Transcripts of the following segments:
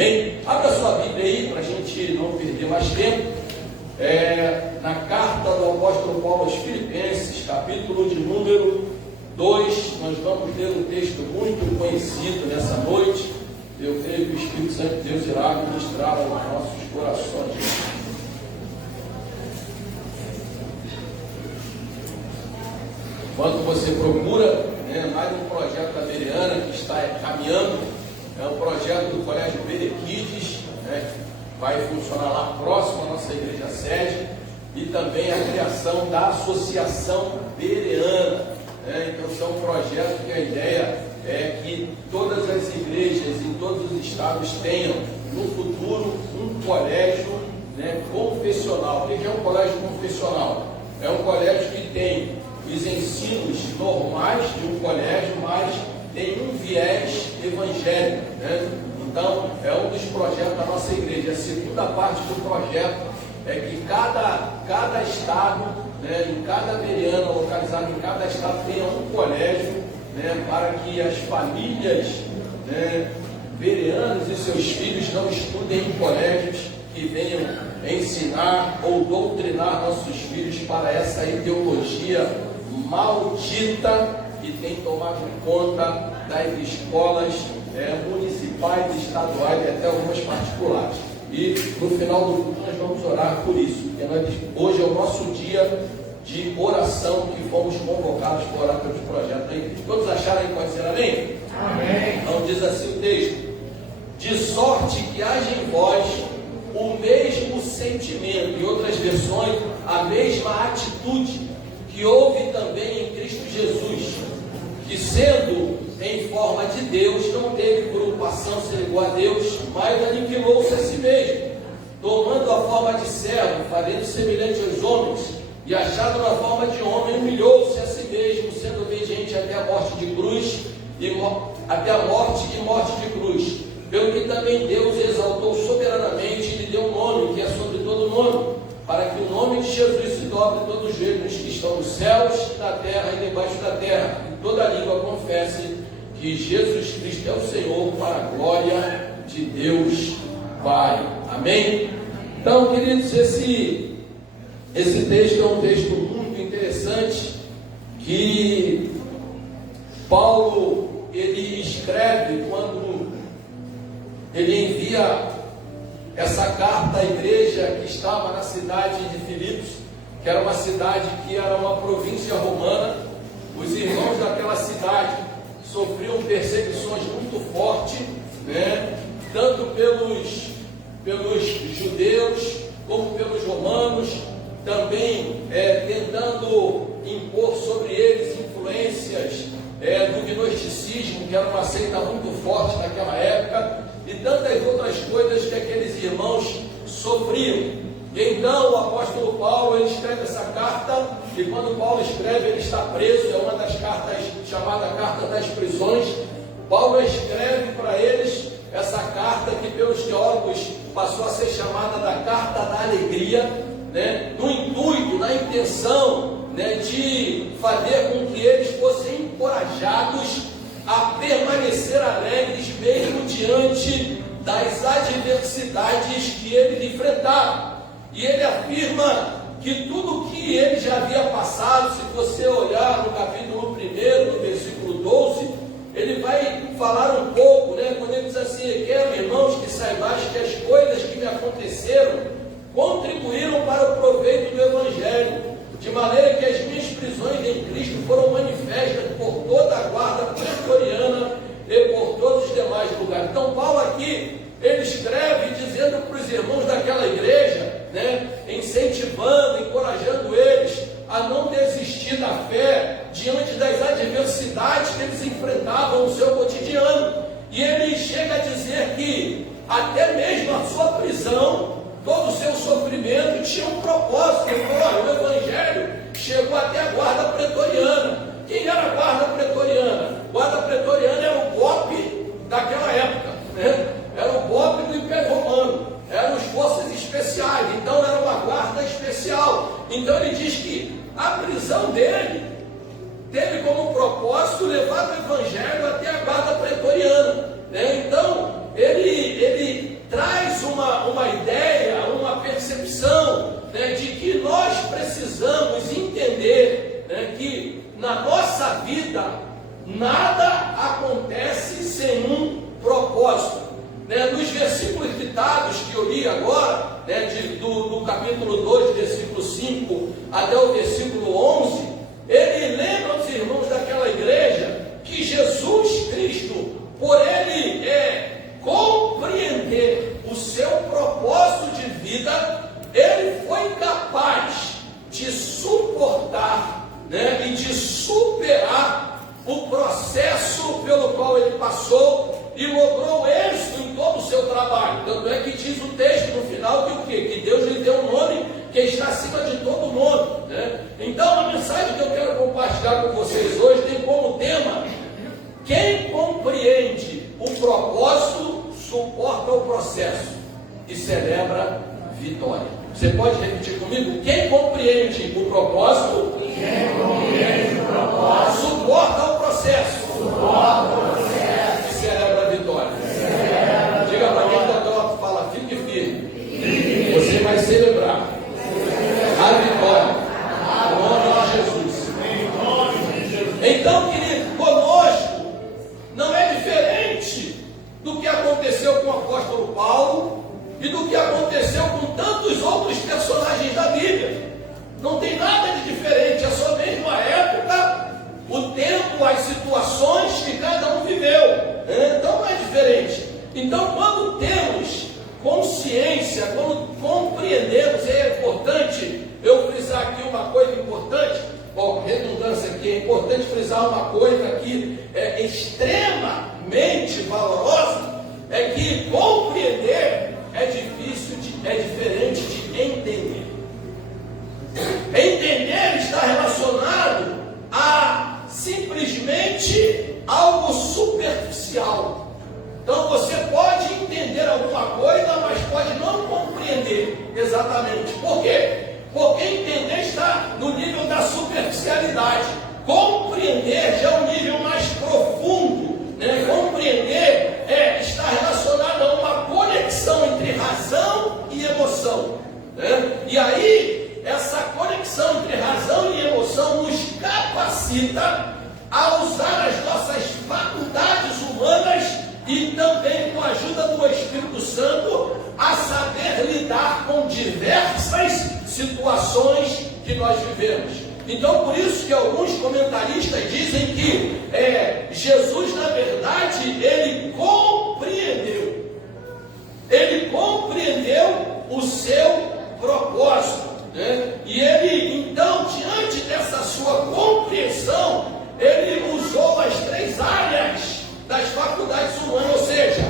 Amém? Abra sua Bíblia aí, para a gente não perder mais tempo. Na carta do apóstolo Paulo aos Filipenses, capítulo de número 2, nós vamos ler um texto muito conhecido nessa noite. Eu creio que o Espírito Santo de Deus irá ministrar aos nossos corações. Enquanto você procura, mais um projeto da Bereana que está caminhando, é um projeto do Colégio Berequides, vai funcionar lá próximo à nossa igreja sede, e também a criação da Associação Bereana. Então, isso é um projeto que a ideia é que todas as igrejas em todos os estados tenham, no futuro, um colégio confessional. O que é um colégio confessional? É um colégio que tem os ensinos normais de um colégio, mas tem um viés evangélico. Então, é um dos projetos da nossa igreja. A segunda parte do projeto é que cada estado, em cada Bereana, localizado em cada estado, tenha um colégio, para que as famílias bereanas e seus filhos não estudem em colégios que venham ensinar ou doutrinar nossos filhos para essa ideologia maldita que tem tomado conta das escolas municipais, estaduais e até algumas particulares. E no final do culto nós vamos orar por isso, porque hoje é o nosso dia de oração que fomos convocados para orar pelos projetos da igreja. Todos acharam que pode ser amém? Amém. Então diz assim o texto: de sorte que haja em vós o mesmo sentimento, em outras versões, a mesma atitude que houve também em Cristo Jesus, que sendo em forma de Deus, não teve por ocupação ser igual a Deus, mas aniquilou-se a si mesmo, tomando a forma de servo, fazendo semelhante aos homens, e achado na forma de homem, humilhou-se a si mesmo, sendo obediente até a morte de cruz, até a morte e morte de cruz, pelo que também Deus exaltou soberanamente e lhe deu um nome, que é sobre todo nome, para que o nome de Jesus se dobre todos os joelhos que estão nos céus, na terra e debaixo da terra, e toda língua confesse que Jesus Cristo é o Senhor, para a glória de Deus Pai. Amém? Então, queridos, esse texto é um texto muito interessante, que Paulo, ele escreve quando ele envia essa carta à igreja que estava na cidade de Filipos, que era uma cidade que era uma província romana. Os irmãos daquela cidade sofriam perseguições muito fortes, tanto pelos judeus como pelos romanos, também tentando impor sobre eles influências do gnosticismo, que era uma seita muito forte naquela época, e tantas outras coisas que aqueles irmãos sofriam. Então o apóstolo Paulo, ele escreve essa carta, e quando Paulo escreve, ele está preso, é uma das cartas chamada Carta das Prisões. Paulo escreve para eles essa carta, que pelos teólogos passou a ser chamada da Carta da Alegria, no intuito, na intenção de fazer com que eles fossem encorajados a permanecer alegres mesmo diante das adversidades que eles enfrentaram. E ele afirma que tudo que ele já havia passado, se você olhar no capítulo 1, no versículo 12, ele vai falar um pouco, quando ele diz assim: quero, irmãos, que saibais que as coisas que me aconteceram contribuíram para o proveito do Evangelho, de maneira que as minhas prisões em Cristo foram manifestas por toda a guarda pretoriana e por todos os demais lugares. Então Paulo aqui, ele escreve dizendo para os irmãos daquela igreja, incentivando, encorajando eles a não desistir da fé diante das adversidades que eles enfrentavam no seu cotidiano. E ele chega a dizer que até mesmo a sua prisão, todo o seu sofrimento tinha um propósito. Ele falou: o Evangelho chegou até a guarda pretoriana. Quem era a guarda pretoriana? Guarda pretoriana era o BOPE daquela época, era o BOPE do Império Romano, eram as forças especiais, então era uma guarda especial. Então ele diz que a prisão dele teve como propósito levar o Evangelho até a guarda pretoriana, Então ele nossa vida, nada acontece sem um propósito. Nos versículos citados que eu li agora, do capítulo 2, versículo 5 até o versículo 11, ele lembra os irmãos daquela igreja que Jesus Cristo, por ele compreender o seu propósito de vida, ele foi capaz de suportar, e de superar o processo pelo qual ele passou e logrou êxito em todo o seu trabalho. Tanto é que diz o texto no final que o quê? Que Deus lhe deu um nome que está acima de todo nome. Então, a mensagem que eu quero compartilhar com vocês hoje tem como tema: quem compreende o propósito suporta o processo e celebra vitória. Você pode repetir comigo? Quem compreende o propósito, suporta o processo, e celebra a vitória. Diga para quem está do lado, fala, fique firme. Você vai celebrar a vitória no nome de Jesus. Então, querido, conosco não é diferente do que aconteceu com o apóstolo Paulo e do que aconteceu com tantos outros personagens da Bíblia. Não tem nada de diferente, é só mesmo a época, o tempo, as situações que cada um viveu. Então não é diferente. Então, quando temos consciência, quando compreendemos, é importante eu frisar aqui uma coisa importante, redundância aqui, é importante frisar uma coisa que é extremamente valorosa, é que compreender é difícil, é diferente de entender. Entender está relacionado a simplesmente algo superficial. Então você pode entender alguma coisa, mas pode não compreender exatamente. Por quê? Porque entender está no nível da superficialidade. Compreender já é um nível mais profundo. Compreender está relacionado a uma conexão entre razão e emoção. E aí, essa conexão entre razão e emoção nos capacita a usar as nossas faculdades humanas e também com a ajuda do Espírito Santo a saber lidar com diversas situações que nós vivemos. Então, por isso que alguns comentaristas dizem que Jesus, na verdade, ele compreendeu o seu propósito, e ele, então, diante dessa sua compreensão, ele usou as 3 áreas das faculdades humanas, ou seja,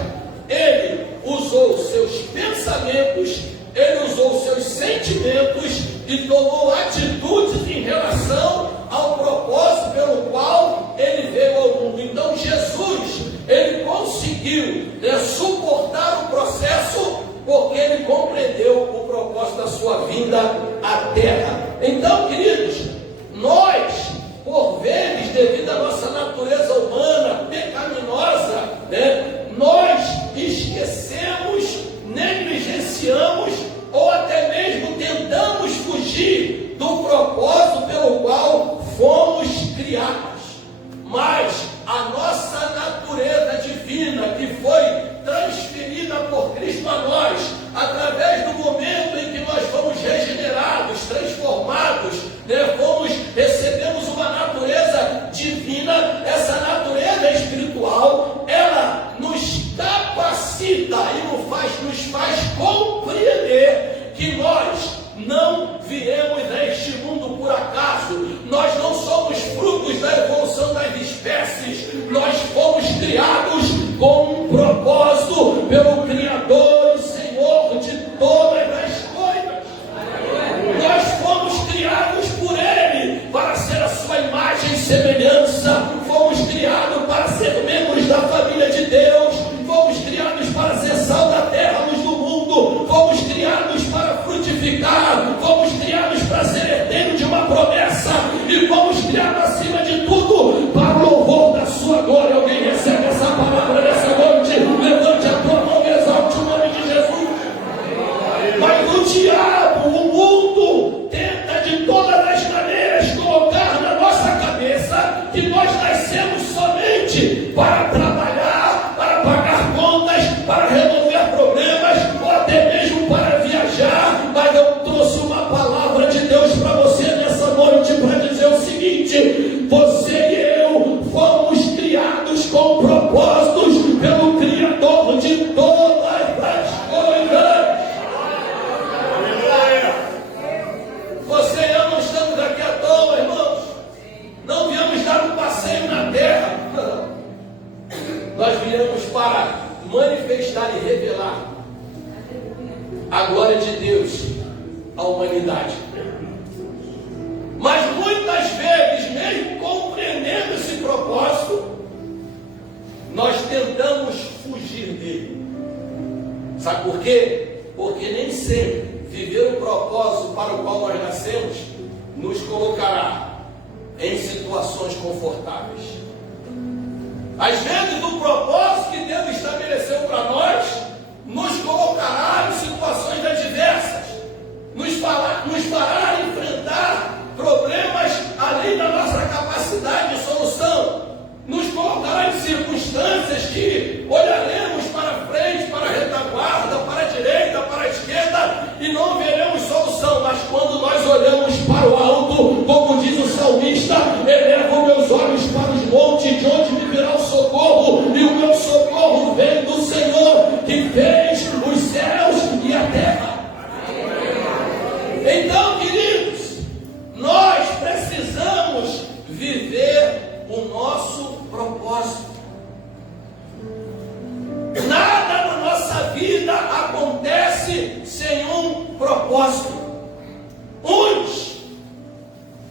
ele usou os seus pensamentos, ele usou os seus sentimentos e tomou atitudes em relação ao propósito pelo qual ele veio ao mundo. Então Jesus, ele conseguiu suportar o processo porque ele compreendeu o propósito da sua vinda à terra. Então, queridos, nós, por vezes, devido à nossa natureza humana pecaminosa, nós esquecemos, negligenciamos ou até mesmo tentamos fugir do propósito pelo qual fomos criados. Mas a nossa natureza divina, que foi transferida por Cristo a nós, através do momento em que nós fomos regenerados, transformados, recebemos uma natureza divina, essa natureza espiritual, ela nos capacita e nos faz compreender que nós não viemos a este mundo por acaso, nós não somos frutos da evolução das espécies, nós fomos criados com um propósito pelo Criador e Senhor de todas as coisas. Nós fomos criados por Ele para ser a sua imagem e semelhança, fomos criados para ser membros da família de Deus, fomos criados para ser sal da terra, luz do mundo, fomos criados para frutificar, fomos criados para ser herdeiro de uma promessa e fomos criados acima de tudo para o louvor da sua glória. Alguém recebe essa palavra nessa noite? Levante a tua mão e exalte o nome a glória de Deus à humanidade. Mas muitas vezes, mesmo compreendendo esse propósito, nós tentamos fugir dele. Sabe por quê? Porque nem sempre viver o propósito para o qual nós nascemos nos colocará em situações confortáveis. Às vezes o propósito que Deus estabeleceu para nós nos colocará em situações adversas, nos fará enfrentar problemas além da nossa capacidade de solução, nos colocará em circunstâncias que olharemos para frente, para a retaguarda, para a direita, para a esquerda e não veremos solução. Mas quando nós olhamos para o alto, como diz o salmista, elevo meus olhos para os montes, de onde me virá o socorro, e o meu socorro vem do Senhor, que fez os céus e a terra. Então, queridos, nós precisamos viver o nosso propósito. Nada na nossa vida acontece sem um propósito. Uns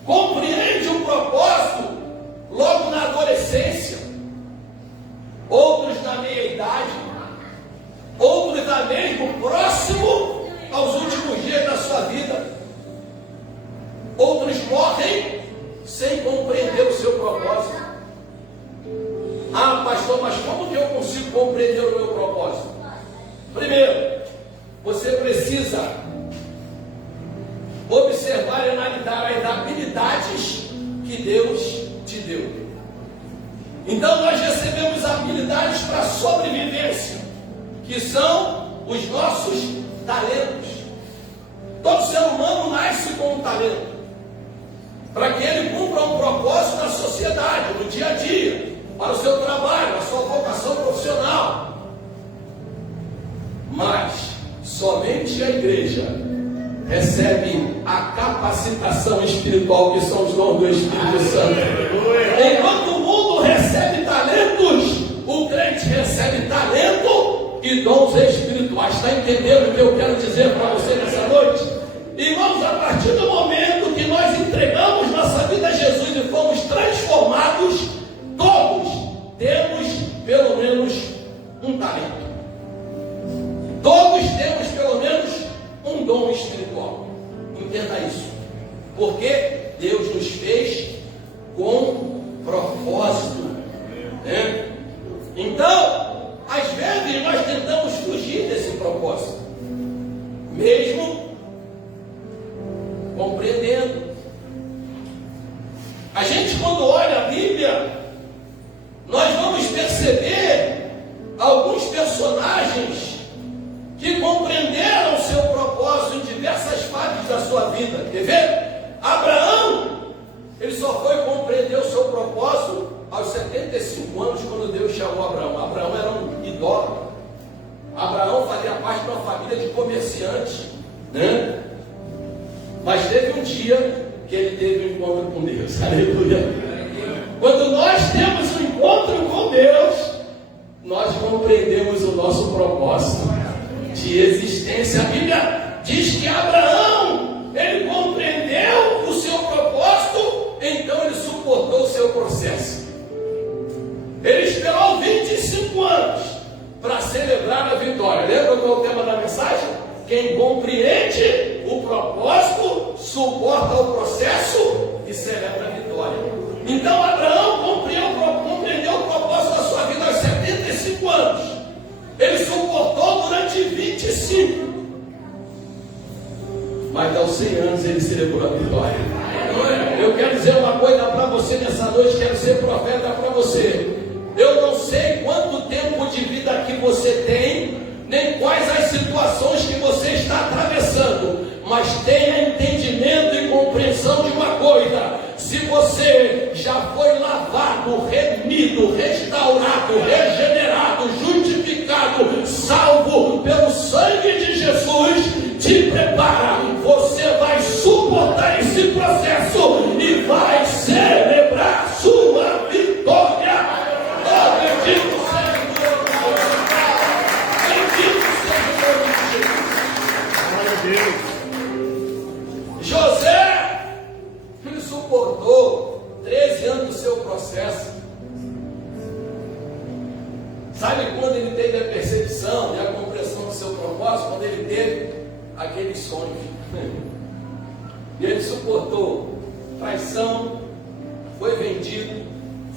compreendem o propósito logo na adolescência, outros na meia-idade, outros na mesmo próximo aos últimos dias da sua vida. Outros morrem sem compreender o seu propósito. Ah, pastor, mas como que eu consigo compreender o meu propósito? Primeiro, você precisa observar e analisar as habilidades que Deus te deu. Então nós recebemos habilidades para sobrevivência, que são os nossos talentos. Todo ser humano nasce com um talento, para que ele cumpra um propósito na sociedade, no dia a dia, para o seu trabalho, a sua vocação profissional. Mas somente a igreja recebe a capacitação espiritual, que são os dons do Espírito Santo. Enquanto o mundo recebe talentos, o crente recebe talento e dons espirituais. Está entendendo o que eu quero dizer para você nessa noite? Irmãos, a partir do momento que nós entregamos nossa vida a Jesus e fomos transformados, todos temos pelo menos um talento. Todos temos pelo menos um dom espiritual. Entenda isso. Porque Deus nos fez com propósito, né? Então, às vezes nós tentamos fugir desse propósito, mesmo compreendendo. A gente, quando olha a Bíblia, nós vamos perceber alguns personagens que compreenderam o seu propósito em diversas fases da sua vida. Quer ver? Abraão, ele só foi compreender o seu propósito aos 75 anos, quando Deus chamou Abraão. Abraão era um idólatra. Abraão fazia parte de uma família de comerciantes, né? Mas teve um dia que ele teve um encontro com Deus. Aleluia. Quando nós temos um encontro com Deus, nós compreendemos o nosso propósito de existência. A Bíblia diz que Abraão, ele compreendeu o seu propósito, então ele suportou o seu processo. Ele esperou 25 anos para celebrar a vitória. Lembra qual é o tema da mensagem? Quem compreende o propósito, suporta o processo e celebra a vitória. Então Abraão compreendeu o propósito da sua vida aos 75 anos. Ele suportou durante 25. Mas aos 100 anos ele celebrou a vitória. Eu quero dizer uma coisa para você nessa noite, quero ser profeta para você. Eu não sei quanto tempo de vida que você tem, nem quais as situações que você está atravessando, mas tenha entendimento e compreensão de uma coisa: se você já foi lavado, remido, restaurado, regenerado, justificado, salvo pelo sangue de Jesus, te prepara, você vai suportar esse processo e vai celebrar sua vitória. Oh, bendito seja o nome de Jesus. Bendito seja o nome de Jesus. José, ele suportou 13 anos do seu processo. Sabe quando ele teve a percepção e a compreensão do seu propósito? Quando ele teve aqueles sonhos. E ele suportou traição, foi vendido,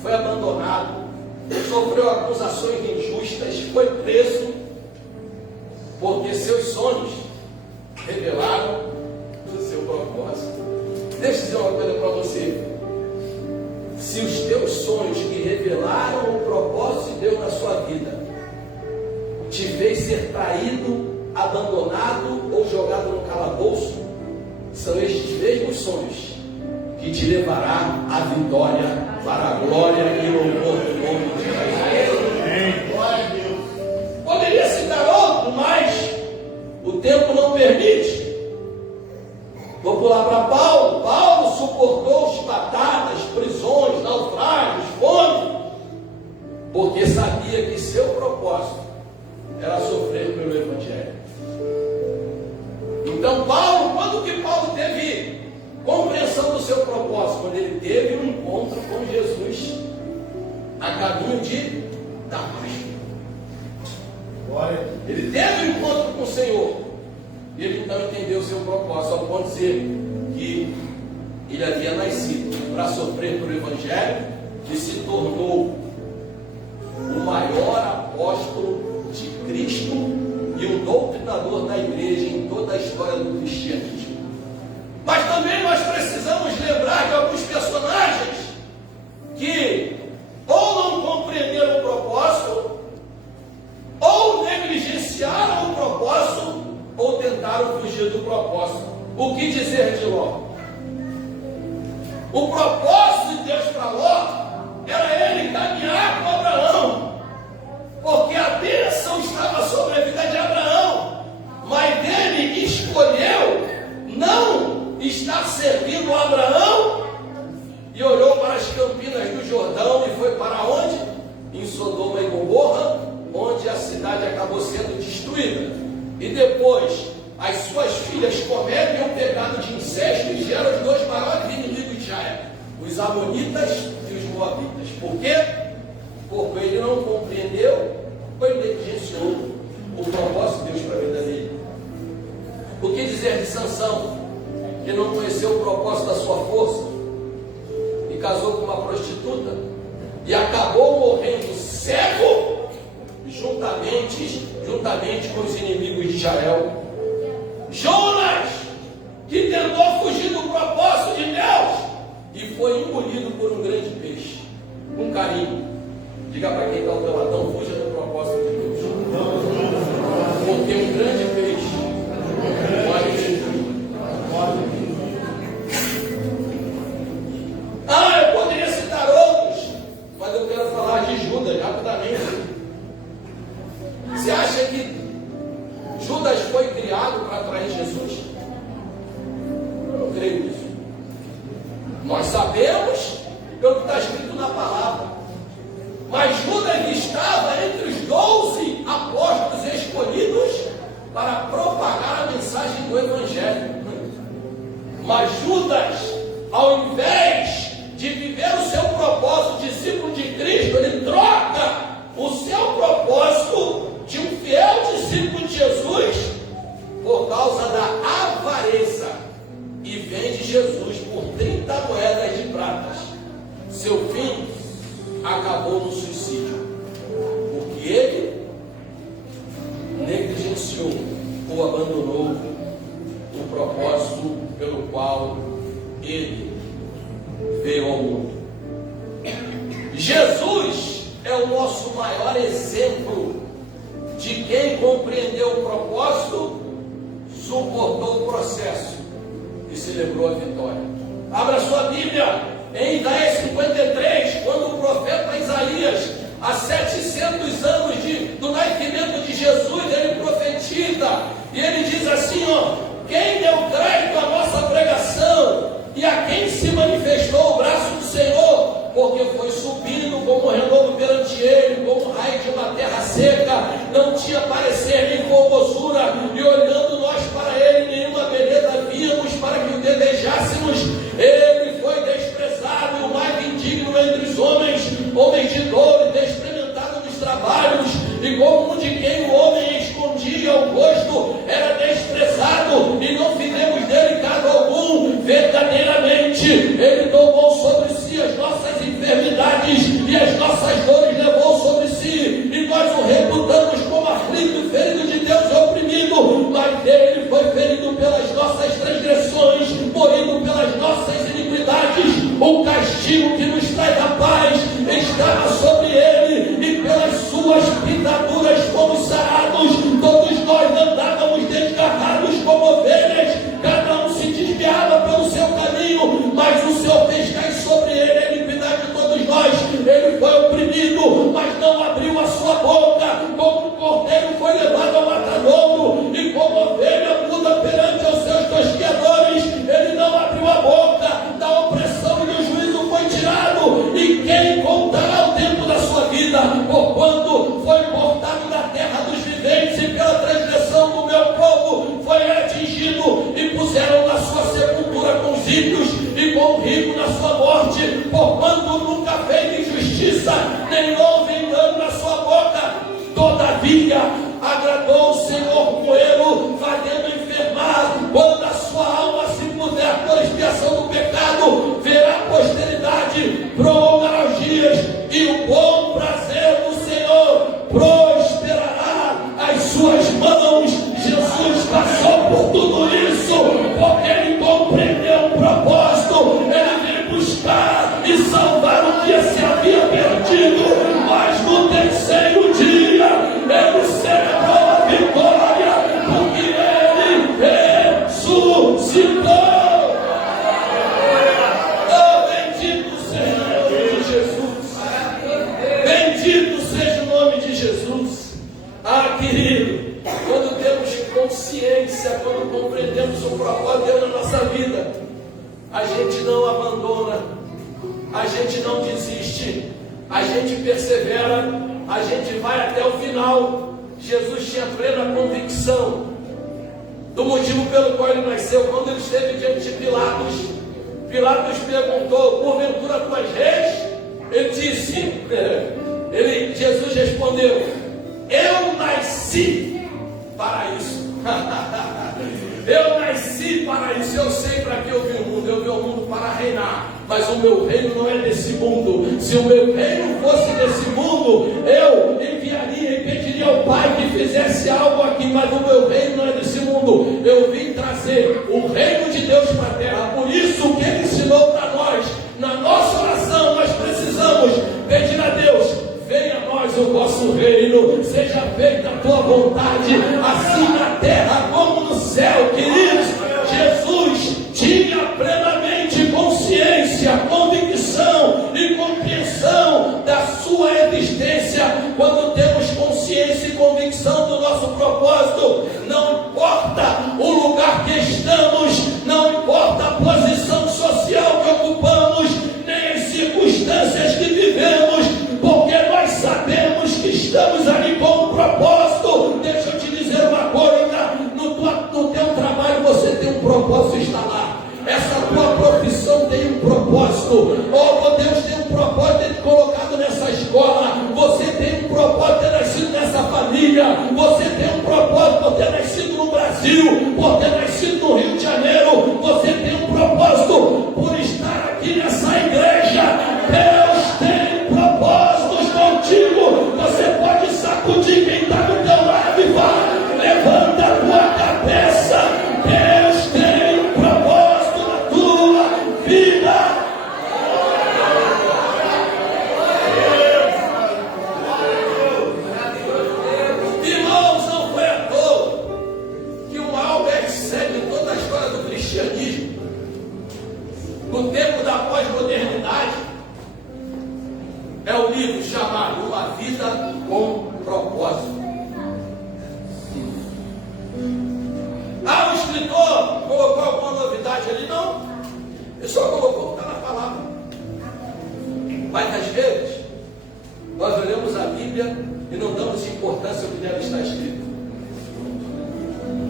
foi abandonado, sofreu acusações injustas, foi preso, porque seus sonhos revelaram o seu propósito. Deixa eu dizer uma coisa para você. Se os teus sonhos que revelaram o propósito de Deus na sua vida te fez ser traído, abandonado ou jogado no calabouço, são estes mesmos sonhos que te levará à vitória para a glória e louvor do nome de Jesus. Poderia citar outro, mas o tempo não permite. Vou pular para Paulo. Paulo suportou chibatadas, prisões, naufrágios, fome, porque sabia que seu propósito era sofrer pelo Evangelho. Então Paulo, quando que Paulo teve compreensão do seu propósito? Quando ele teve um encontro com Jesus a caminho de Damasco. Ele teve um encontro com o Senhor. E ele então entendeu o seu propósito, ao ponto de dizer que ele havia nascido para sofrer pelo Evangelho e se tornou o maior apóstolo de Cristo e um doutrinador da igreja em toda a história do cristianismo. Mas também nós precisamos lembrar de alguns personagens que ou não compreenderam o propósito, ou negligenciaram o propósito, ou tentaram fugir do propósito. O que dizer de Ló? O propósito de Deus para Ló era ele caminhar com Abraão, porque a bênção estava sobre a vida de Abraão, mas ele escolheu não estar servindo a Abraão e olhou para as campinas do Jordão e foi para onde? Em Sodoma e Gomorra, onde a cidade acabou sendo destruída. E depois as suas filhas cometem o pecado de incesto e geram os dois maiores inimigos de Israel, os amonitas e os moabitas. Por quê? Porque ele não compreendeu ou ele negligenciou o propósito de Deus para a vida dele. O que dizer de Sansão, que não conheceu o propósito da sua força e casou com uma prostituta e acabou morrendo cego juntamente com os inimigos de Israel. Jonas, que tentou fugir do propósito de Deus e foi engolido por um grande peixe. Um carinho. Diga para quem está ao teu lado, não fuja do propósito de Deus. Porque um grande peixe pode te eu poderia citar outros, mas eu quero falar de Judas rapidamente. Você acha que Judas foi criado para trair Jesus? Eu não creio nisso. Nós sabemos pelo que está escrito na palavra. Mas Judas estava entre os 12 apóstolos escolhidos para propagar a mensagem do Evangelho. Mas Judas, ao invés de viver o seu propósito, discípulo de Cristo, ele troca o seu propósito de um fiel discípulo de Jesus por causa da avareza e vende Jesus por 30 moedas de pratas. Seu fim acabou no suicídio, porque ele negligenciou ou abandonou o propósito pelo qual ele veio ao mundo. Jesus é o nosso maior exemplo de quem compreendeu o propósito, suportou o processo e celebrou a vitória. Abra sua Bíblia em Isaías 53, quando o profeta Isaías, há 700 anos do nascimento de Jesus, ele profetiza e ele diz assim: quem deu crédito à nossa pregação e a quem se manifestou o braço do Senhor, porque foi subindo como renovo perante ele, como raio de uma terra seca, não tinha parecer nem formosura, e olhando nós para ele, nenhum pelas nossas transgressões, moído pelas nossas iniquidades. O castigo que nos traz a paz estava sobre ele, e pelas suas pisaduras fomos sarados. Todos nós andávamos desgarrados como ovelhas, cada um se desviava pelo seu caminho, mas o Senhor fez cair sobre ele a iniquidade de todos nós. Ele foi oprimido, mas não abriu a sua boca. Como um cordeiro foi levado ao matadouro, e como ovelha muda perante os seus tosqueadores, ele não abriu a boca. Da opressão e do juízo foi tirado, e quem contará o tempo da sua vida? Porquanto foi cortado da terra dos viventes, e pela transgressão do meu povo foi atingido, e puseram na sua sepultura com os ímpios, e com o rico na sua morte. Porquanto nunca fez injustiça, nem houve engano na sua boca. Todavia agradou o Senhor moê-lo, fazendo enfermar. Quando a sua alma se puser por expiação do pecado, verá a posteridade, prolongará os dias, e o bom prazer do Senhor prosperará as suas mãos. Jesus passou por tudo isso, porque ele compreendeu o propósito. Ele veio buscar e salvar o que se havia perdido, mas no terceiro dia ele celebrou a vitória, porque ele ressuscitou. Oh, bendito seja o nome de Jesus. Bendito seja o nome de Jesus. Ah, querido, quando temos consciência, quando compreendemos o propósito de Deus na nossa vida, a gente não abandona, a gente não desiste, a gente persevera, a gente vai até o final. Jesus tinha plena convicção do motivo pelo qual ele nasceu. Quando ele esteve diante de Pilatos, Pilatos perguntou: porventura tu és rei? Ele disse, Jesus respondeu: eu nasci para isso. Eu nasci para isso. Eu sei para que eu vim o mundo. Eu vim ao mundo para reinar, mas o meu reino não é desse mundo. Se o meu reino fosse desse mundo, eu enviaria e pediria ao Pai que fizesse algo aqui, mas o meu reino não é desse mundo. Eu vim trazer o reino de Deus para a terra. Por isso que ele ensinou para nós, na nossa oração, nós precisamos pedir a Deus: venha a nós o vosso reino, seja feita a tua vontade, assim na terra como no céu. Queridos, Jesus tinha plenamente consciência, convicção e compreensão da sua existência. Quando temos consciência e convicção do nosso propósito, não importa o lugar que estamos, não importa a posição social que ocupamos, nem as circunstâncias que vivemos, porque nós sabemos que estamos ali com um propósito. Deixa eu te dizer uma coisa: no teu trabalho você tem um propósito instalado. Essa tua profissão tem um propósito. Oh, Deus tem um propósito de ter colocado nessa escola. Você tem um propósito de ter nascido nessa família. Você tem um propósito por ter nascido no Brasil, por ter nascido no Rio de Janeiro. Você tem um propósito por estar aqui nessa igreja. Deus tem propósitos contigo. Você pode sacudir quem está do teu lado e falar: levanta a tua cabeça. Deus tem um propósito na tua vida. Irmãos, não foi à toa que o maior best-seller de toda a história do cristianismo, no tempo da pós-modernidade, é o livro chamado Uma Vida com Propósito. Ah, o escritor colocou alguma novidade ali? Não. Ele só colocou o que está na palavra. Mas às vezes nós olhamos a Bíblia e não damos importância ao que deve estar escrito.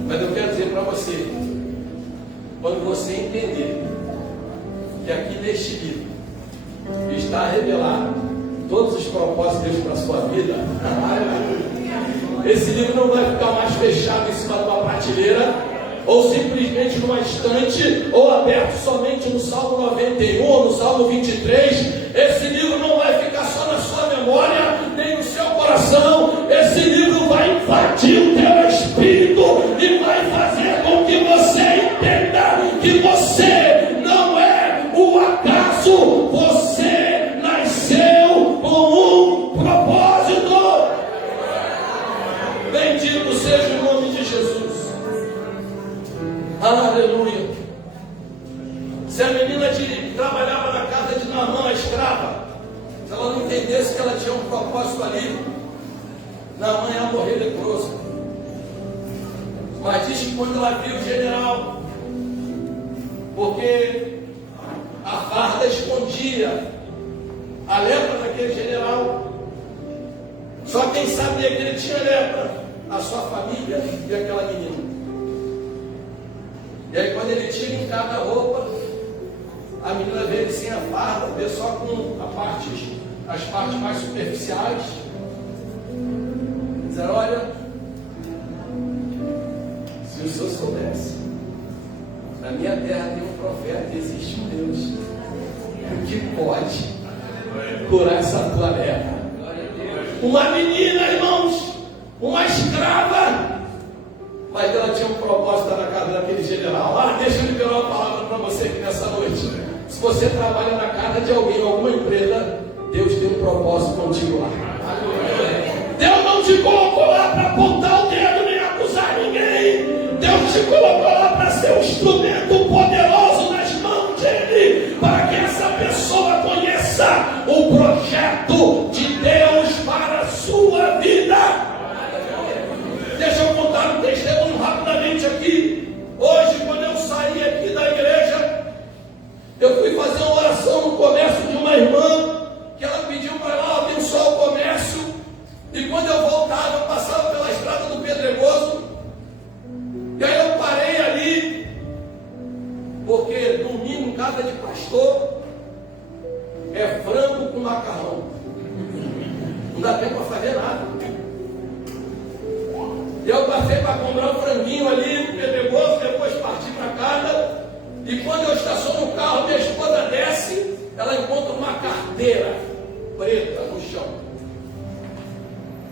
Mas eu quero dizer para você, quando você entender que aqui neste livro está revelado todos os propósitos de Deus para a sua vida, esse livro não vai ficar mais fechado em cima de uma prateleira, ou simplesmente numa estante, ou aberto somente no Salmo 91 ou no Salmo 23. Esse livro não vai ficar só na sua memória, nem no seu coração. Esse livro vai invadir o teu espírito e vai fazer com que você Aleluia. Se a menina trabalhava na casa de Naamã, a escrava, se ela não entendesse que ela tinha um propósito ali, Naamã ia morrer leproso. Mas diz que quando ela viu o general, porque a farda escondia a lepra daquele general, só quem sabia que ele tinha lepra, a sua família e aquela menina. E aí quando ele tira em cada roupa, a menina vê ele sem a farda, vê só com as partes mais superficiais. Dizer, olha, se o senhor soubesse, na minha terra tem um profeta, existe um Deus que pode curar essa tua lepra. Uma menina, irmãos, uma escrava, mas ela tinha um propósito na casa daquele general. Deixa eu liberar uma palavra para você aqui nessa noite. Se você trabalha na casa de alguém, alguma empresa, Deus tem um propósito contigo lá. Deus não te colocou lá para apontar o dedo nem acusar ninguém. Deus te colocou lá para ser um instrumento poderoso nas mãos dele, para que essa pessoa conheça o projeto de Deus para a sua vida. Deixa eu contar um testemunho rapidamente aqui. Hoje, quando eu saí aqui da igreja, eu fui fazer uma oração no comércio de uma irmã, que ela pediu para ela abençoar o comércio, e quando eu voltava, eu passava pela estrada do Pedregoso, e aí eu parei ali, porque domingo, casa de pastor, é frango com macarrão, não dá tempo para fazer nada. Eu passei para comprar um franguinho ali no Pedregoso, depois parti para casa, e quando eu estaciono o carro, minha esposa desce, ela encontra uma carteira preta no chão.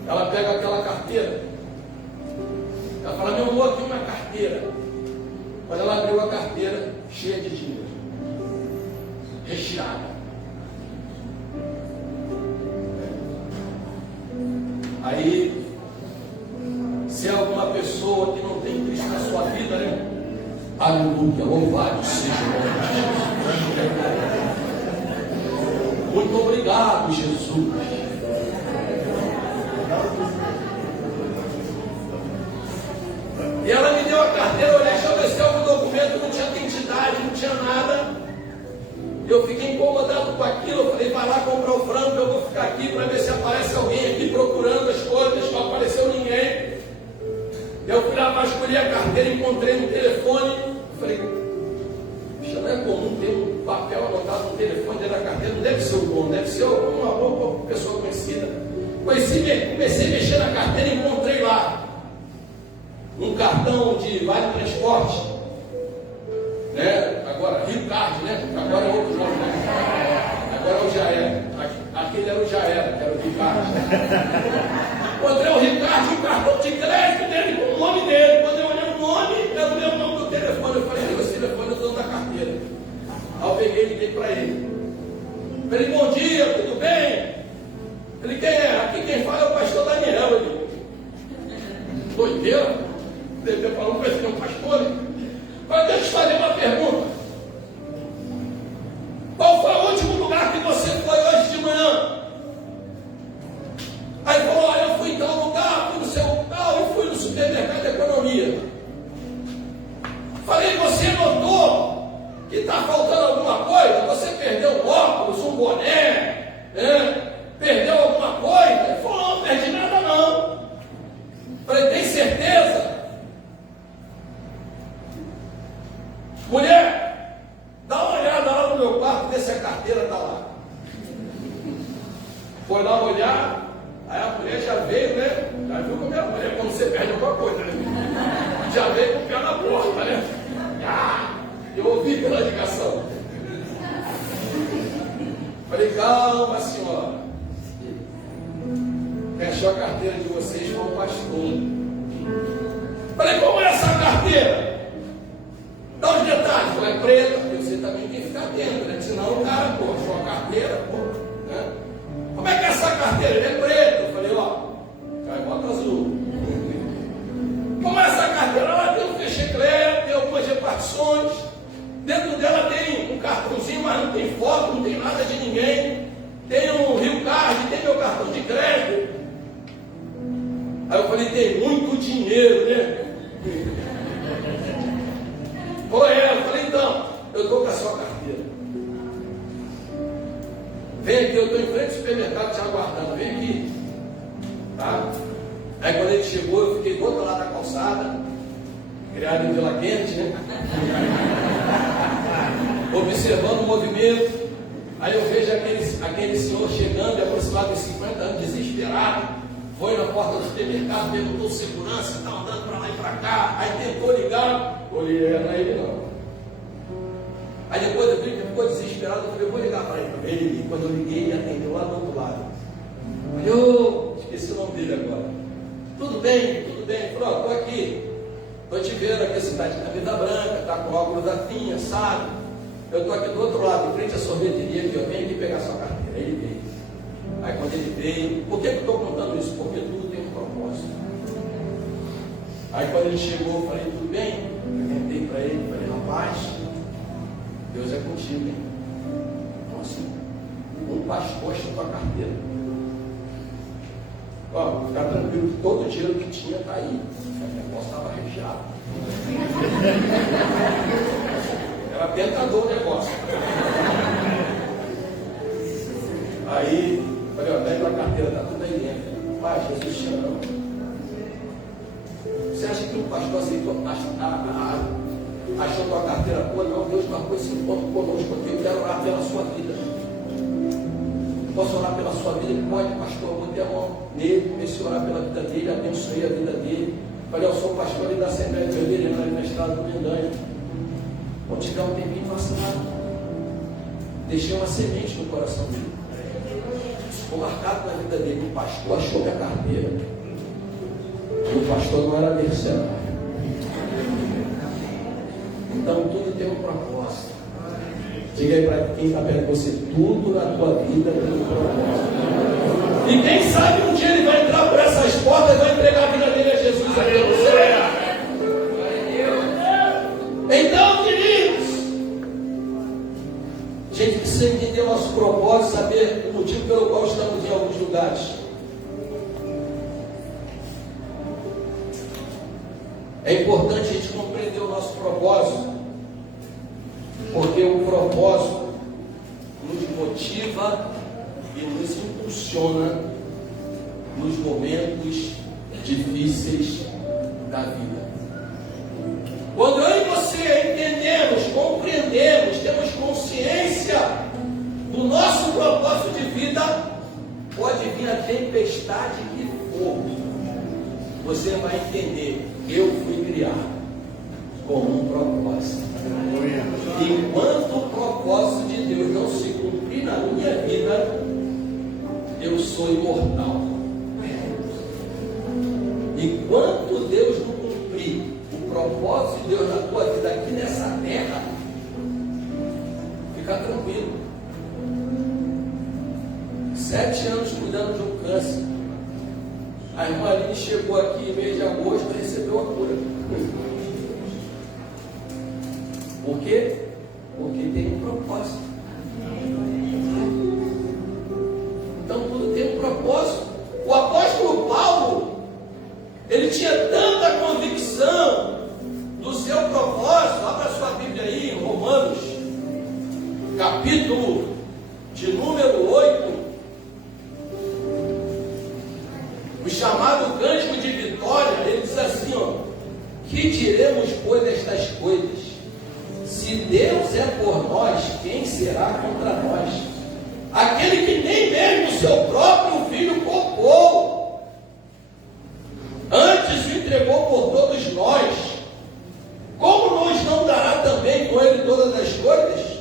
Ela pega aquela carteira, ela fala, meu amor, aqui uma carteira. Quando ela abriu a carteira, cheia de dinheiro, recheada. Aí, se é alguma pessoa que não tem Cristo na sua vida, né? Aleluia, louvado seja o nome de Jesus. Muito obrigado, Jesus. E ela me deu a carteira, eu olhei, deixa eu ver se algum documento, não tinha identidade, não tinha nada. Eu fiquei incomodado com aquilo, eu falei, vai lá comprar o frango, eu vou ficar aqui para ver se aparece alguém aqui procurando as coisas, não apareceu ninguém. Eu fui lá para escolher a carteira, encontrei no telefone, falei, bicho, não é comum ter um papel anotado no telefone dentro da carteira, não deve ser o dono, deve ser uma boa pessoa conhecida. Comecei a mexer na carteira e encontrei lá um cartão de vale transporte, né? Agora, Rio Card, né? Agora é outro nome, né? Agora é o Já Era. Aquele era o Já Era, que era o Rio Card. Encontrei o Rio Card, um cartão de crédito dele com o nome dele. Quando eu olhei o nome, era o meu nome do telefone. Eu falei, esse telefone é o dono da carteira. Aí eu peguei e liguei para ele. Falei, bom dia, tudo bem? Ele, quem é? Aqui quem fala é o pastor Daniel. Ele, doideira? Deve ter falado com esse um pastor. Mas deixa eu te fazer uma pergunta. Qual foi o último lugar que você foi hoje de manhã? Aí falou, olha, eu fui em tal lugar, fui no seu local e fui no supermercado de economia. Falei, você notou que está faltando alguma coisa? Você perdeu um óculos, um boné, né? Perdeu alguma coisa? Ele falou, não, não perdi nada não. Falei, tem certeza? Mulher, dá uma olhada lá no meu quarto, vê se a carteira está lá. Foi lá olhar, aí a mulher já veio, né? Já viu como é a mulher quando você perde alguma coisa, né? Já veio com o pé na porta, né? Eu ouvi pela ligação. Falei, calma, senhora. Quem achou a carteira de vocês foi o pastor. Falei, como é essa carteira? Dá os detalhes, ela é preta, porque você também tem que ficar atento, né? Senão o cara, pô, achou a carteira, pô, né? Como é que é essa carteira? Ele é preto. Eu falei, ó, cai bota azul. Como é essa carteira? Ela tem um fecheclé, tem algumas informações. Dentro dela tem um cartãozinho, mas não tem foto, não tem nada de ninguém. Tem um Rio Card, tem meu cartão de crédito. Aí eu falei, tem muito dinheiro, né? Eu falei, então, eu estou com a sua carteira. Vem aqui, eu estou em frente ao supermercado te aguardando, vem aqui. Tá? Aí quando ele chegou, eu fiquei do outro lado da calçada, criado em Vila Quente, né? Observando o movimento. Aí eu vejo aquele senhor chegando, aproximadamente 50 anos, desesperado. Foi na porta do supermercado, perguntou segurança, está andando para lá e para cá. Aí tentou ligar, olhei, não é ele não. Aí depois eu vi que ele ficou desesperado, eu falei, vou ligar para ele. Ele, quando eu liguei, ele atendeu lá do outro lado. Eu esqueci o nome dele agora. Tudo bem. Ele falou, estou aqui. Estou te vendo aqui, a cidade da Vida Branca, está com óculos da Tinha, sabe? Eu estou aqui do outro lado, em frente à sorveteria, que eu venho aqui pegar sua carteira. Aí ele veio. Aí quando ele veio, por que eu estou contando isso? Porque tudo tem um propósito. Aí quando ele chegou, eu falei, tudo bem? Perguntei para ele, falei, rapaz, Deus é contigo, hein? Então assim, um pastor achou tua carteira. Ó, ficar tranquilo que todo o dinheiro que tinha está aí. O negócio estava recheado. Era tentador o negócio. Aí, falei, ó, pega a carteira, está tudo aí dentro. Pai, Jesus te ama. Você acha que o pastor aceitou, achou tua carteira? Pô, não, Deus marcou esse encontro conosco, porque eu quero orar pela sua vida. Posso orar pela sua vida? Pode, pastor, eu botei a mão nele, comecei a orar pela vida dele, abençoei a vida dele. Falei, eu sou pastor ali da Assembleia de Vermelha, na estrada do Mendanha. Quando tiver um tempinho, faça nada. Deixei uma semente no coração dele. Ficou marcado na vida dele. O pastor achou minha carteira. O pastor não era mercenário. Então tudo tem um propósito. Diga aí para quem está perto de você, tudo na tua vida tem um propósito. E quem sabe um dia ele vai entrar por essas portas e vai entregar a vida dele a Jesus aqui no céu. Então, queridos, a gente precisa entender o nosso propósito, saber o motivo pelo qual estamos em alguns lugares. É importante a gente compreender o nosso propósito, porque o propósito nos motiva e nos impulsiona nos momentos difíceis da vida. Quando eu e você entendemos, compreendemos, temos consciência do nosso propósito de vida, pode vir a tempestade que for, você vai entender, eu fui criado com um propósito. Enquanto o propósito de Deus não se cumprir na minha vida, eu sou imortal. Enquanto Deus não cumprir o propósito de Deus na tua vida aqui nessa terra, fica tranquilo. 7 anos cuidando de um câncer. A irmã Aline chegou aqui em mês de agosto e recebeu a cura. Por quê? Porque tem um propósito. Então tudo tem um propósito. O apóstolo Paulo, ele tinha tanta convicção do seu propósito. Abra sua Bíblia aí em Romanos, capítulo de número 8. O chamado cântico de vitória, ele diz assim, ó: que diremos, pois, destas coisas? Se Deus é por nós, quem será contra nós? Aquele que nem mesmo o seu próprio filho poupou, antes o entregou por todos nós, como nos não dará também com ele todas as coisas?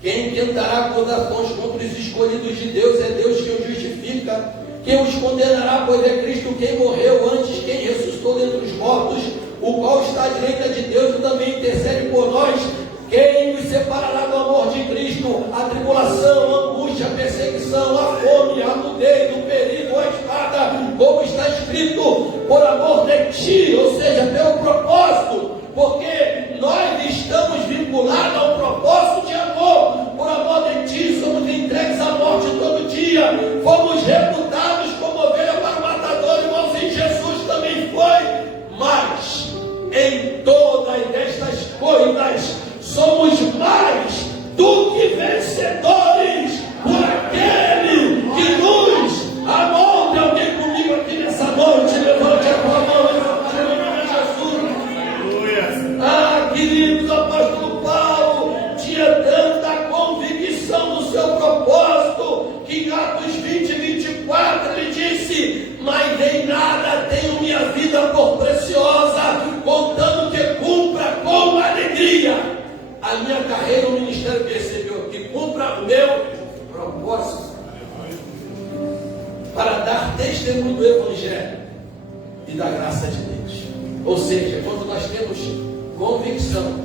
Quem tentará acusações contra os escolhidos de Deus? É Deus que os justifica. Quem os condenará? Pois é Cristo quem morreu, antes quem ressuscitou dentre os mortos, o qual está à direita de Deus e também intercede por nós. Quem nos separará do amor de Cristo? A tribulação, a angústia, a perseguição, a fome, a nudez, o perigo, a espada, como está escrito, por amor de ti, ou seja, pelo propósito, porque nós estamos em todas estas coisas somos mais do que vencedores por aquele que nos amou. Tem alguém comigo aqui nessa noite? Levante a tua mão em nome de Jesus. Ah, queridos, o apóstolo Paulo tinha tanta convicção no seu propósito que em Atos 20:24 ele disse: mas em nada tenho minha vida por preciosa, contando que cumpra com alegria a minha carreira no ministério que recebeu, que cumpra o meu propósito, para dar testemunho do Evangelho e da graça de Deus. Ou seja, quando nós temos convicção,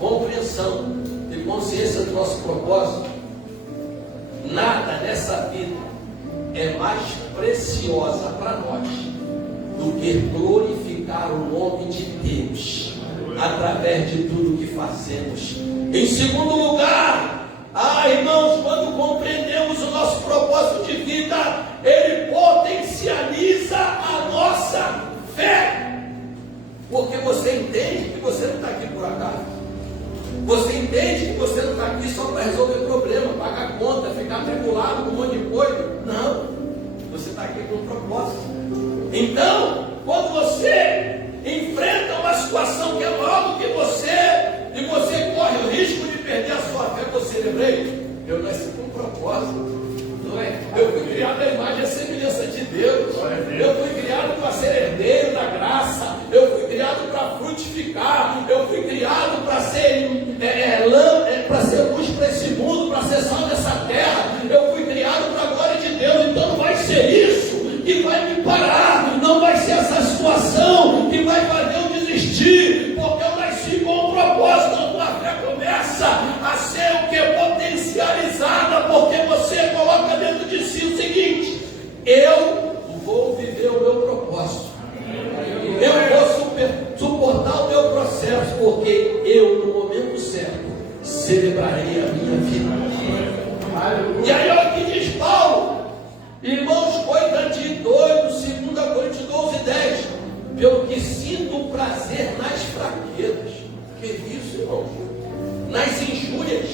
compreensão e consciência do nosso propósito, nada nessa vida é mais preciosa para nós do que glorificar o nome de Deus através de tudo que fazemos. Em segundo lugar, irmãos, quando compreendemos o nosso propósito de vida, ele potencializa a nossa fé. Porque você entende que você não está aqui por acaso. Você entende que você não está aqui só para resolver problema, pagar conta, ficar tribulado com um monte de coisa. Não. Você está aqui com um propósito. Então, quando você enfrenta uma situação que é maior do que você, e você corre o risco de perder a sua fé, você lembrei, eu nasci com um propósito. Não é? Eu fui criado à imagem e semelhança de Deus. Eu fui criado para ser herdeiro da graça. Eu fui criado para frutificar. Eu fui criado para ser para ser luz para esse mundo, para ser sal dessa terra. Eu fui criado para a glória de Deus. Então não vai ser isso que vai me parar. Não vai ser essa situação que vai fazer eu desistir, porque eu nasci com um propósito. A fé começa a ser o que? Potencializada, porque você coloca dentro de si o seguinte: eu vou viver o meu propósito, eu vou suportar o meu processo, porque eu, no momento certo, celebrarei a minha vida. E aí olha o que diz Paulo, irmãos, coisa de doido, 2 Coríntios 12:10, pelo que sinto prazer nas fraquezas. Que isso, irmão? Nas injúrias,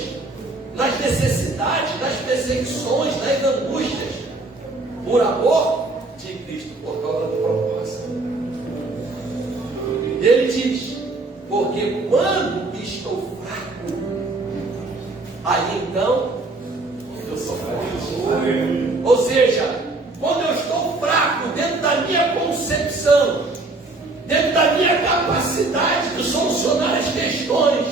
nas necessidades, nas perseguições, nas angústias, por amor de Cristo, por causa do propósito. E ele diz: porque quando estou fraco, aí então eu sou forte. Ou seja, quando eu estou fraco dentro da minha concepção, dentro da minha capacidade de solucionar as questões,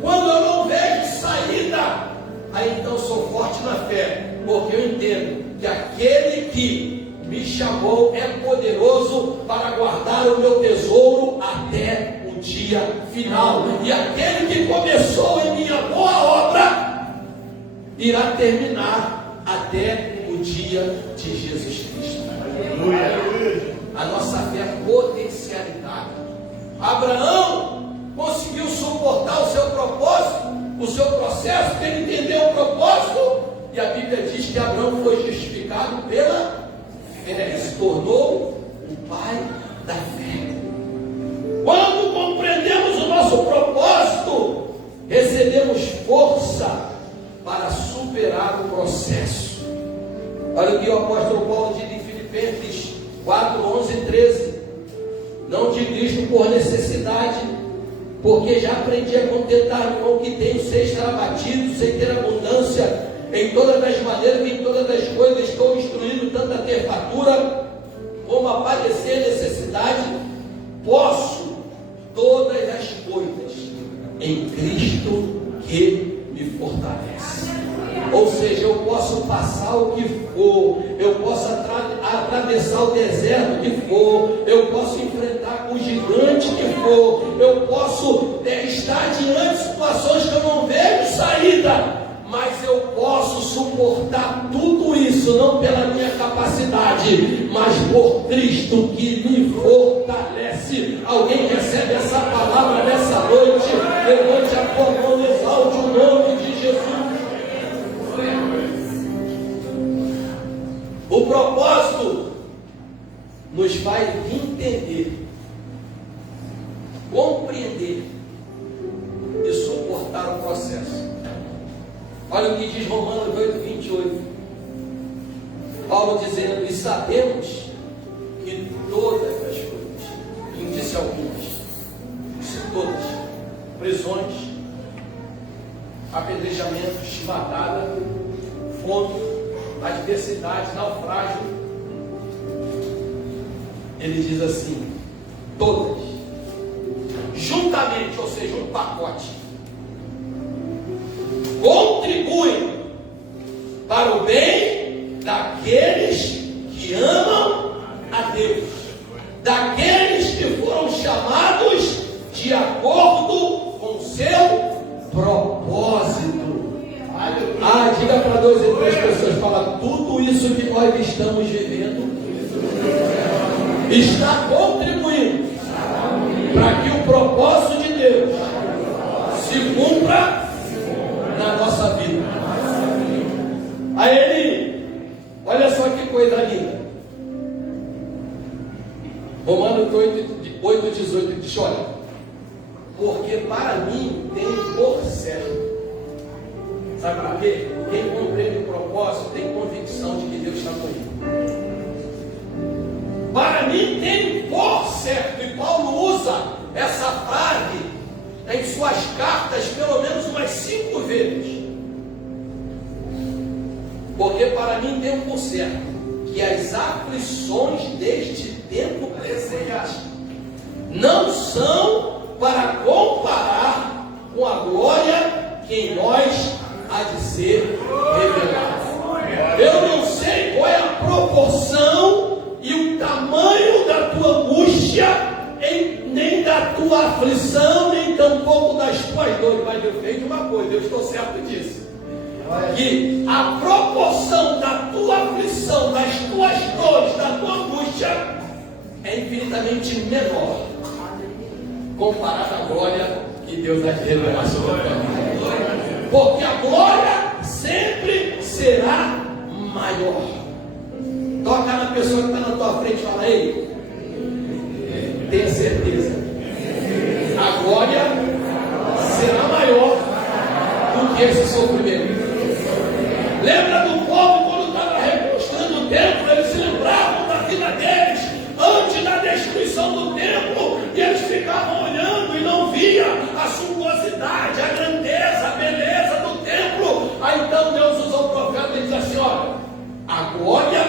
quando eu não vejo saída, aí então sou forte na fé, porque eu entendo que aquele que me chamou é poderoso para guardar o meu tesouro até o dia final. E aquele que começou em minha boa obra irá terminar até o dia de Jesus Cristo. Aleluia. A nossa fé é potencialidade. Abraão conseguiu suportar o seu propósito, o seu processo, porque ele entendeu o propósito, e a Bíblia diz que Abraão foi justificado pela fé, ele se tornou o pai da fé. Quando compreendemos o nosso propósito, recebemos força para superar o processo. Olha o que o apóstolo Paulo diz em Filipenses 4, 11 e 13: não dirijo por necessidade, porque já aprendi a contentar-me com o que tenho, sem estar abatido, sem ter abundância. Em todas as maneiras, em todas as coisas, estou instruído tanto a ter fartura, como a padecer necessidade. Posso todas as coisas em Cristo que me fortalece. Ou seja, eu posso passar o que for, eu posso atravessar o deserto que for, eu posso enfrentar com o gigante que for, eu posso estar diante de situações que eu não vejo saída, mas eu posso suportar tudo isso, não pela minha capacidade, mas por Cristo que me fortalece. Alguém recebe essa palavra nessa noite? Levante a tua mão e exalte o nome de Jesus. O propósito nos faz entender, compreender compreender e suportar o processo. Olha o que diz Romanos 8:28. Paulo dizendo: e sabemos que todas as coisas, não disse algumas, disse todas, prisões, apedrejamentos, chibatada, fome, adversidade, naufrágio. Ele diz assim: todas, juntamente, ou seja, um pacote, contribuem para o bem daqueles que amam a Deus, daqueles que foram chamados de acordo com o seu propósito. Diga para 2 ou 3 pessoas, fala: tudo isso que nós estamos vivendo está contribuindo para que o propósito de Deus se cumpra na nossa vida. Aí ele, olha só que coisa linda. Romanos 8:18 diz: olha, porque para mim tem por certo. Sabe para quê? Quem compreende o propósito tem convicção de que Deus está comigo. Para mim tem por certo, e Paulo usa essa frase em suas cartas pelo menos umas 5 vezes. Porque para mim tem por certo que as aflições deste tempo presente não são para comparar com a glória que em nós há de ser revelada. Eu não sei qual é a proporção e o tamanho da tua angústia, nem da tua aflição, nem tampouco das tuas dores. Mas eu sei de uma coisa, eu estou certo disso, que a proporção da tua aflição, das tuas dores, da tua angústia é infinitamente menor comparada à glória que Deus há de revelar sobre a tua vida. Porque a glória sempre será maior. Toca na pessoa que está na tua frente e fala: ei, tenha certeza, a glória será maior do que esse sofrimento. Lembra do povo quando estava reconstruindo o templo? Eles se lembravam da vida deles antes da destruição do templo, e eles ficavam olhando e não via a suntuosidade, a grandeza, a beleza do templo. Aí então Deus usou o profeta e diz assim: olha, a glória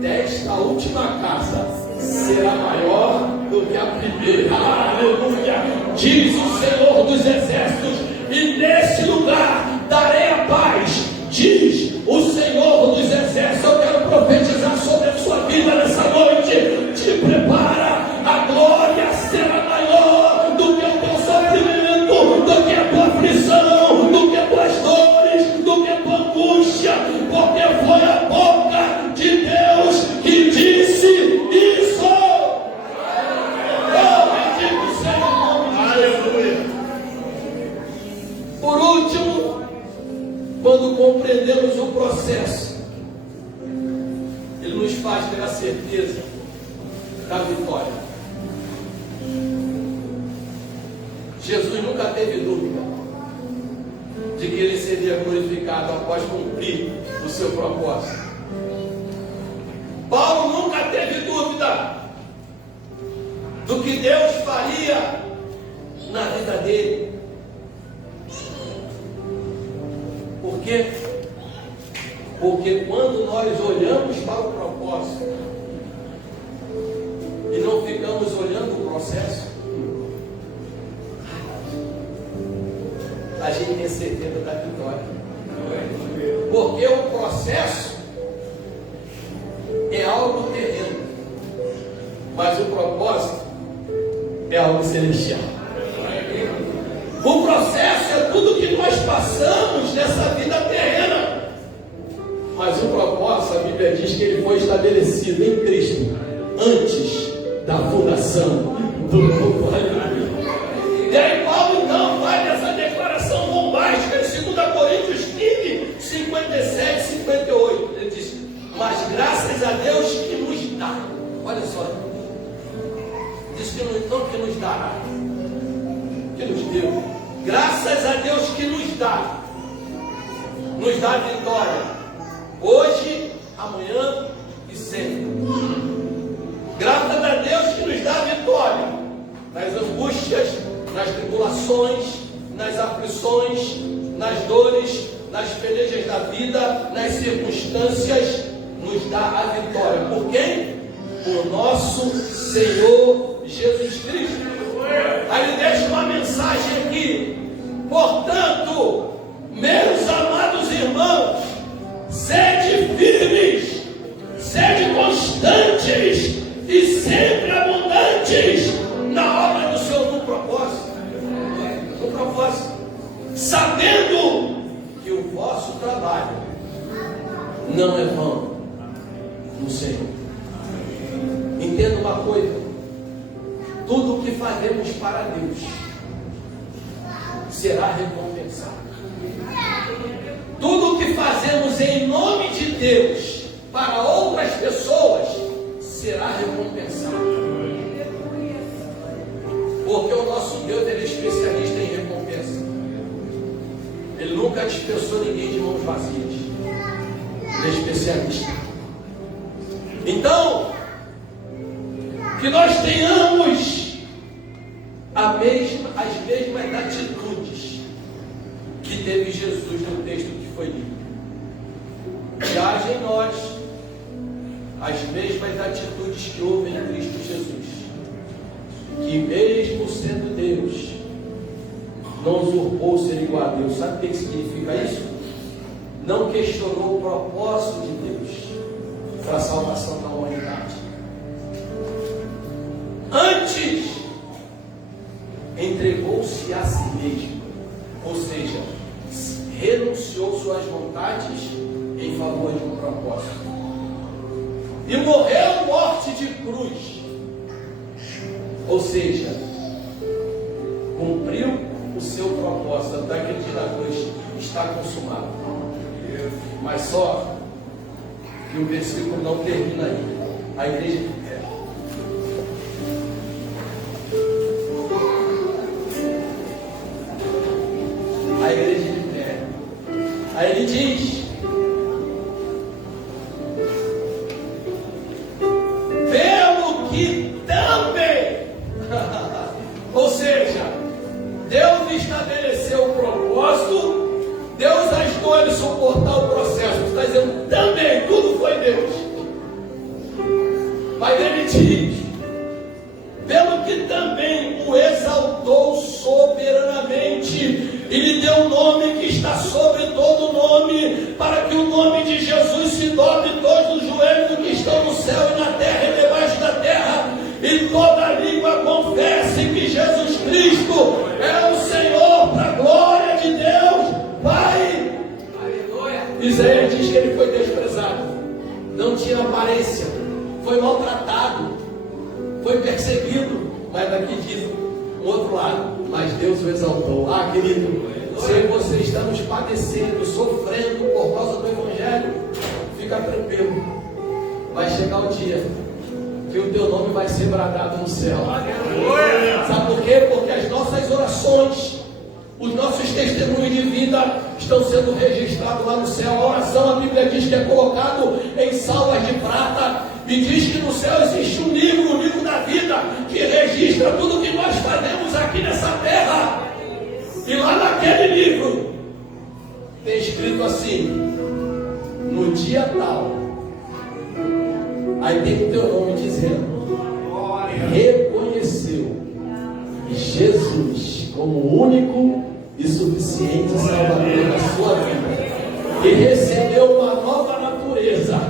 desta última casa será maior do que a primeira. Aleluia! Diz o Senhor dos Exércitos: e nesse lugar darei a paz. Diz o Senhor dos Exércitos. Eu quero profetizar sobre a sua vida nessa noite. Te prepara, a glória será maior do que o teu sofrimento, do que a tua aflição, do que as tuas dores, do que a tua angústia, porque foi a boca de Deus que disse isso. Bendito seja o nome de Aleluia. Por último, quando compreendemos o processo, ele nos faz ter a certeza da vitória. Jesus nunca teve dúvida de que ele seria glorificado após cumprir o seu propósito. Paulo nunca teve dúvida do que Deus faria na vida dele. Por quê? Porque quando nós olhamos para o propósito e não ficamos olhando o processo, a gente tem certeza da vitória. Porque o processo é algo terreno, mas o propósito é algo celestial. O processo é tudo que nós passamos nessa vida terrena, mas o propósito, a Bíblia diz que ele foi estabelecido em Cristo antes da fundação do mundo. E aí Paulo então faz essa declaração bombástica em 2 Coríntios 15, 57, 58. Ele diz: mas graças a Deus que nos dá. Olha só, diz que não que nos dará, filhos de Deus. Graças a Deus que nos dá vitória, hoje, amanhã e sempre. Graças a Deus que nos dá vitória nas angústias, nas tribulações, nas aflições, nas dores, nas pelejas da vida, nas circunstâncias, nos dá a vitória. Por quem? Por nosso Senhor Jesus Cristo. Aí ele deixa uma mensagem aqui. Portanto, meus amados irmãos, sede firmes, sede constantes e sempre abundantes na obra do Senhor, no propósito. No propósito. Sabendo que o vosso trabalho não é vão no Senhor. Entenda uma coisa: tudo o que fazemos para Deus será recompensado. Tudo o que fazemos em nome de Deus para outras pessoas será recompensado. Porque o nosso Deus, ele é especialista em recompensa. Ele nunca dispensou ninguém de mãos vazias. Ele é especialista. Então, que nós tenhamos as mesmas atitudes que teve Jesus no texto que foi lido. Que haja em nós as mesmas atitudes que houve em Cristo Jesus. Que mesmo sendo Deus, não usurpou ser igual a Deus. Sabe o que significa isso? Não questionou o propósito de Deus para a salvação da humanidade. Antes, entregou-se a si mesmo, ou seja, renunciou suas vontades em favor de um propósito, e morreu morte de cruz, ou seja, cumpriu o seu propósito. Até aquele dia da cruz está consumado. Mas só que o versículo não termina aí. A igreja de pé. A igreja de pé. Aí ele diz: pelo que também ou seja, Deus estabeleceu o propósito, Deus ajudou ele a suportar o processo. Está dizendo também, tudo foi Deus. Mas ele diz: pelo que também o exaltou soberanamente e lhe deu um nome que está sobre todo nome, para que o nome de Jesus se dobre todos os joelhos que estão no céu e na terra e debaixo da terra, e toda língua confesse que Jesus Cristo é o Senhor, para a glória de Deus Pai. Aleluia. Isaías diz que ele foi desprezado, não tinha aparência, foi maltratado, foi perseguido, mas daqui diz o outro lado: mas Deus o exaltou. Ah, querido, se você estamos padecendo, sofrendo por causa do Evangelho, fica tranquilo, vai chegar o dia que o teu nome vai ser bradado no céu. Sabe por quê? Porque as nossas orações, os nossos testemunhos de vida estão sendo registrados lá no céu. A oração, a Bíblia diz que é colocado em salvas de prata, e diz que no céu existe um livro, o livro da vida, que registra tudo que nós fazemos aqui nessa terra. E lá naquele livro tem escrito assim: no dia tal. Aí tem o teu nome dizendo: reconheceu Jesus como o único e suficiente Salvador da sua vida, e recebeu uma nova natureza,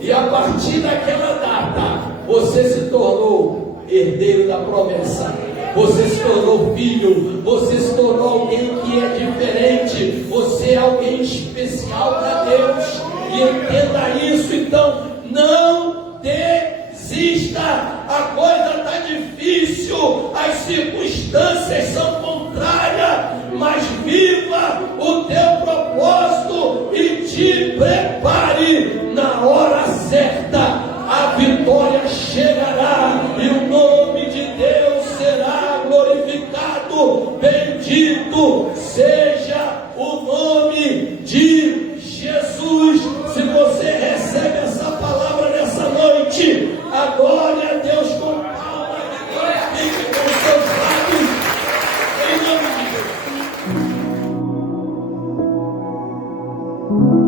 e a partir daquela data você se tornou herdeiro da promessa, você se tornou filho, você se tornou alguém que é diferente, você é alguém especial para Deus. E entenda isso. Então não desista, a coisa está difícil, as circunstâncias são contrárias, mas viva o teu propósito e te prepare. Na hora certa a vitória chegará e o nome de Deus será glorificado Senhor.